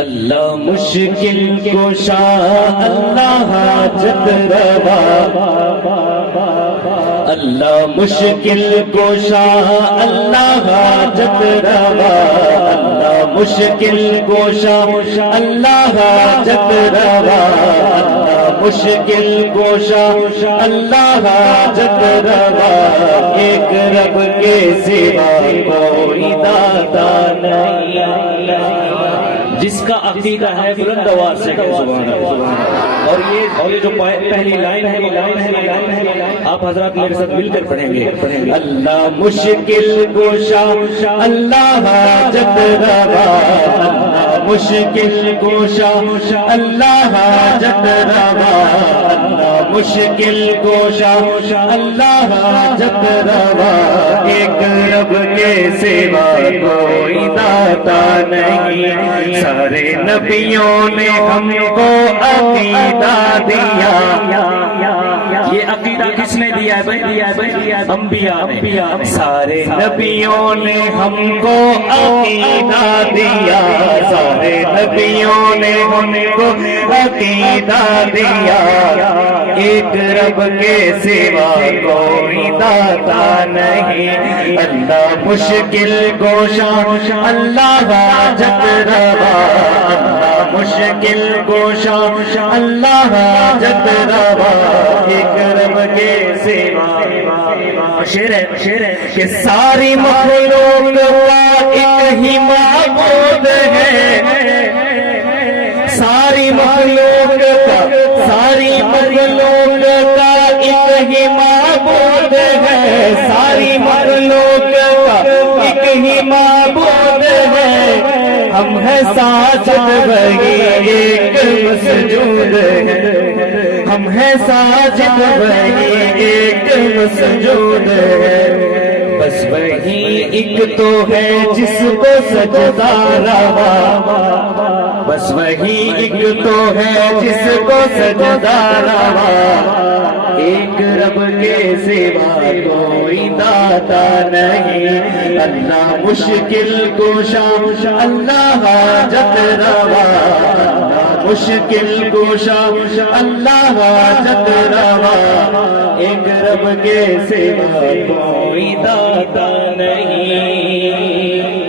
اللہ مشکل کشا اللہ حاجت روا، اللہ مشکل کشا اللہ حاجت روا، اللہ مشکل کشا اللہ حاجت روا، اللہ مشکل کشا اللہ حاجت روا، ایک رب کے سوا کوئی داتا نہیں۔ جس کا عقیدہ ہے بلند آواز سے سبحان اللہ۔ اور یہ جو پہلی لائن ہے آپ حضرات میرے ساتھ مل کر پڑھیں گے۔ اللہ مشکل کشا اللہ حاجت روا، اللہ مشکل کشا اللہ حاجت روا، اللہ مشکل کشا اللہ حاجت روا، ایک رب کے سوا کوئی داتا نہیں۔ سارے نبیوں نے ہم کو عقیدہ دیا، یہ عقیدہ کس نے دیا ہے؟ انبیاء نے۔ سارے نبیوں نے ہم کو عقیدہ دیا، سارے نبیوں نے ہم کو عقیدہ دیا، ایک رب کے سوا کوئی داتا نہیں۔ اللہ مشکل کشا اللہ حاجت روا، اللہ مشکل کشا اللہ حاجت روا، ایک رب کے سوا۔ شعر ہے کہ ساری مخلوق کا ایک ہی معبود ہے، ساری مخلوق کا ایک ہی معبود ہے، ساری مخلوق کا ایک ہی معبود ہے، ہم ہیں ساجد وہی ایک مسجود ہے، ہم ہیں ساجد وہی ایک مسجود ہے، بس وہی ایک تو ہے جس کو سجدہ روا، بس وہی ایک تو ہے جس کو سجدہ روا، ایک رب کے سوا کوئی داتا نہیں۔ اللہ مشکل کشا اللہ حاجت روا، اللہ مشکل کشا اللہ حاجت روا، ایک رب کے سوا کوئی داتا نہیں۔